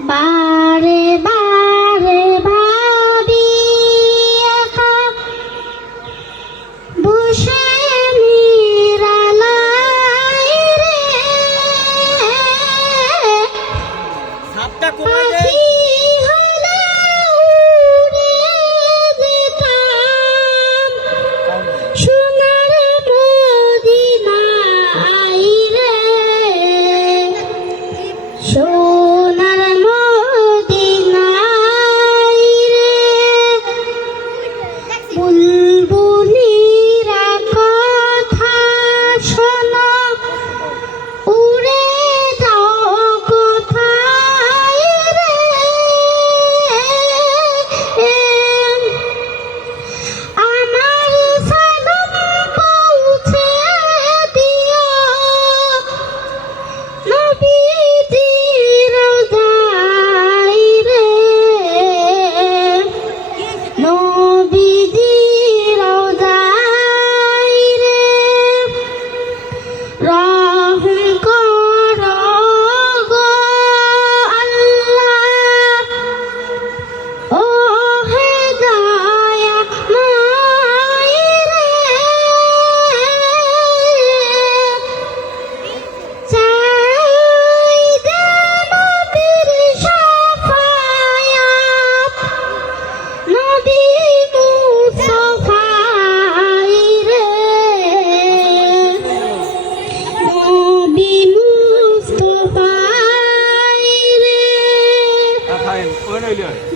বারে বারে ভাবিয়া বসে নিরালাই রে। সাপটা কোথায়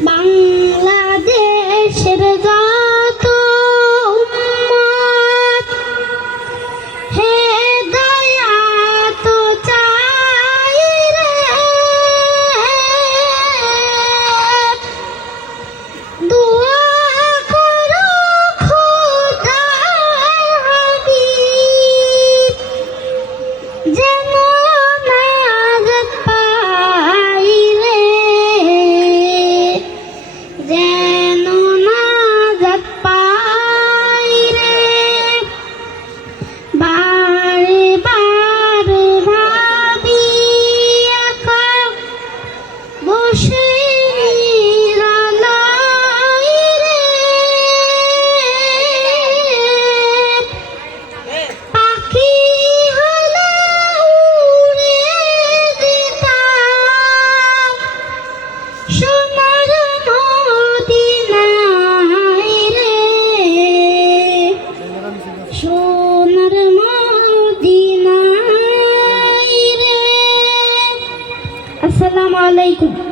বাংলাদেশের গান আসসালামু আলাইকুম।